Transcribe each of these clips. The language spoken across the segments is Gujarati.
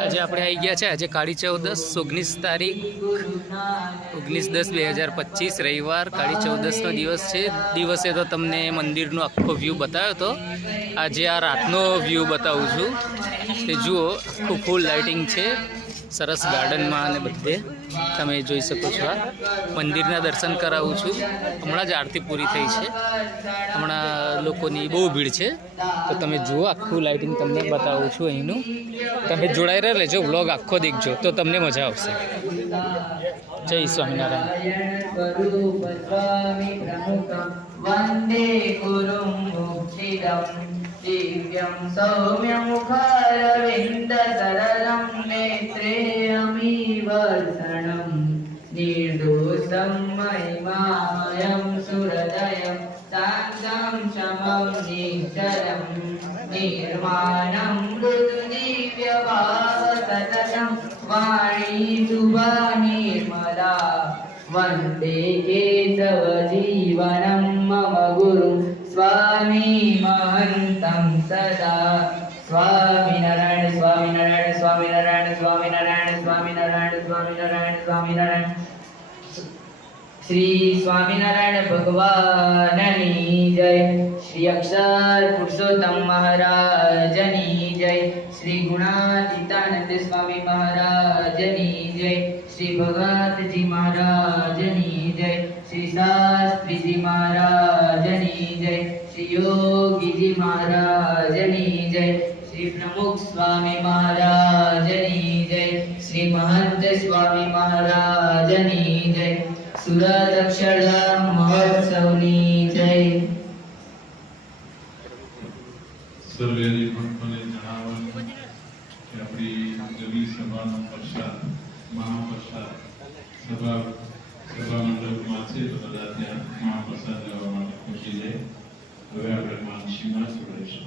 આજે આપણે આવી ગયા છે. આજે કાળી ચૌદસ, ઓગણીસ તારીખ, ઓગણીસ દસ, બે હજાર પચીસ રવિવાર. કાળી ચૌદસનો દિવસ છે. દિવસે તો તમને મંદિરનો આખો વ્યૂ બતાવ્યો હતો આજે આ રાતનો વ્યૂ બતાવું છું. તે જુઓ, આખું ફૂલ લાઇટિંગ છે. સરસ ગાર્ડનમાં અને બધે. તમે જોઈ શકો છો આ. મંદિરના દર્શન કરાવું છું. હમણાં જ આરતી પૂરી થઈ છે. હમણાં લોકોની બહુ ભીડ છે. તો તમે જુઓ, આખું લાઇટિંગ તમને બતાવું છું અહીંનું. તમે જોડાઈ રહ્યા લેજો વ્લોગ આખો દેખજો, તો તમને મજા આવશે. જય સ્વામિનારાયણ. દિવ્યમ સૌમ્ય મુખા निश्चलं निर्माणं मृदुदिव्यभाव सततं वाणी शुभा निर्मला। वन्दे केशवजीवनं मम गुरुं स्वामी શ્રી સ્વામિનારાયણ ભગવાનની જય. શ્રી અક્ષર પુરુષોત્તમ મહારાજની જય. શ્રી ગુણાતીતાનંદ સ્વામી મહારાજની જય. શ્રી ભગવતજી મહારાજની જય. શ્રી શાસ્ત્રીજી મહારાજની જય. શ્રી યોગીજી મહારાજની જય. શ્રી પ્રમુખ સ્વામી મહારાજની જય. શ્રી મહંત સ્વામી મહારાજની સુરત અક્ષરધામ મહોત્સવની જય. સર્વેની ભક્તોને જણાવવાનું કે આપણી નવી સભાનો પ્રસાદ, મહાપ્રસાદ સભા સભા મંડપમાં છે તો બધા ત્યાં મહાપ્રસાદ લેવા માટે પહોંચી જાય. હવે આપણે માનસીમાં જોડાઈશું.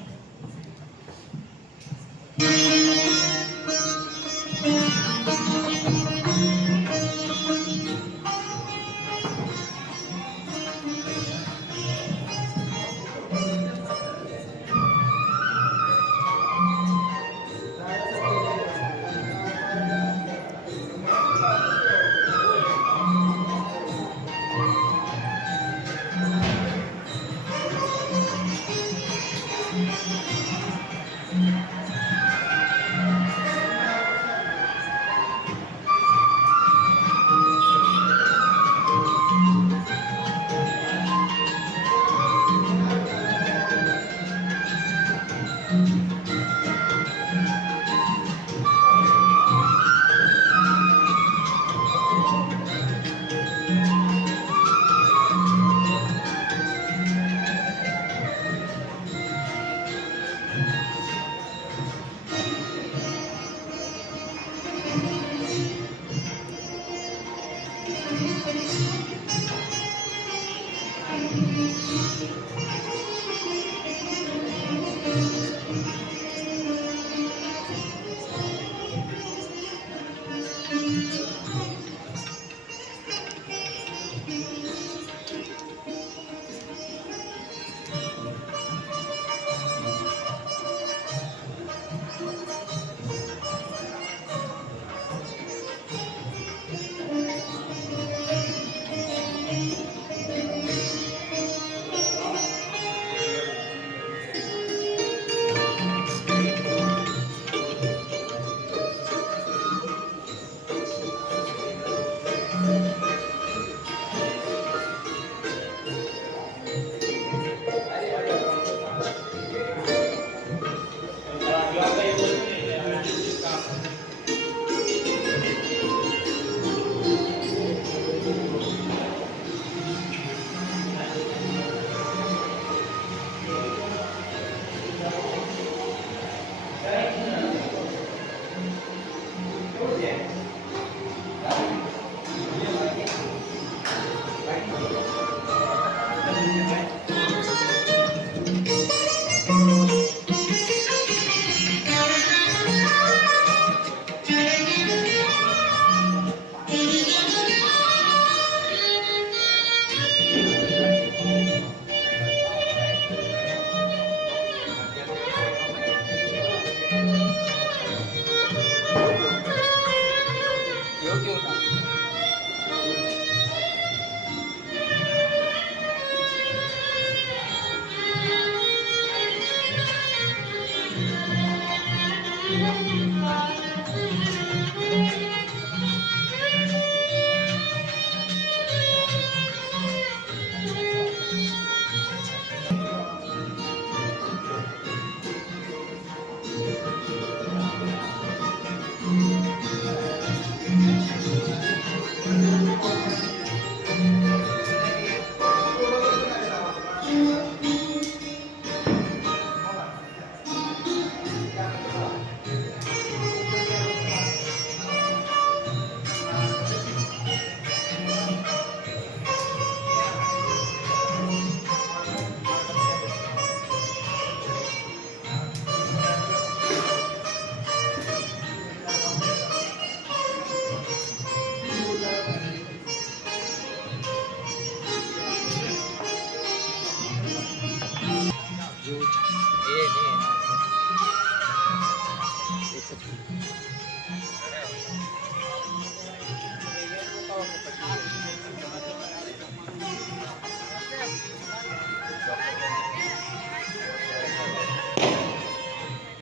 病気を